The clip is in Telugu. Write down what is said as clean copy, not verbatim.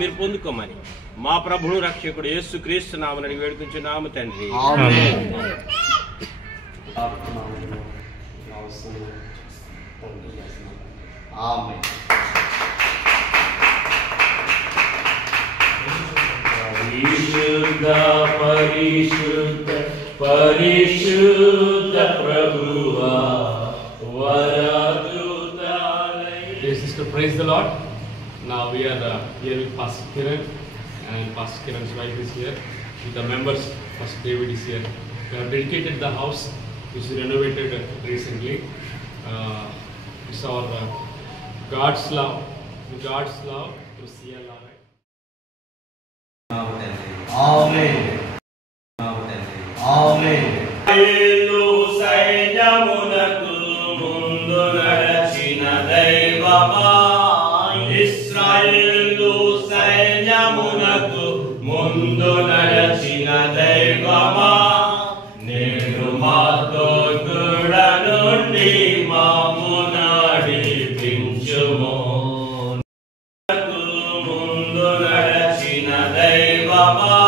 మీరు పొందుకోమని మా ప్రభువు రక్షకుడు యేసుక్రీస్తు నామమున వేడుకుంటున్నాము తండ్రి. పరిశుద్ధ పరిశుద్ధ పరిశుద్ధ ప్రభువా వరదూతాలై. Dear sister, praise the Lord. Now we are here with Pastor Kiran, and Pastor Kiran's wife is here. With the members, Pastor David is here. We have dedicated the house, which is renovated recently. It's our God's love to see Allah. Amen. Amen. సైన్యమునకు ముందు నడచిన దైవమా, ఇశ్రాయేలు సైన్యమునకు ముందు నడచిన దైవమా, నేను మాతో కూడా నుండి మాము నడిపించుము. ముందు నడచిన దైవమా,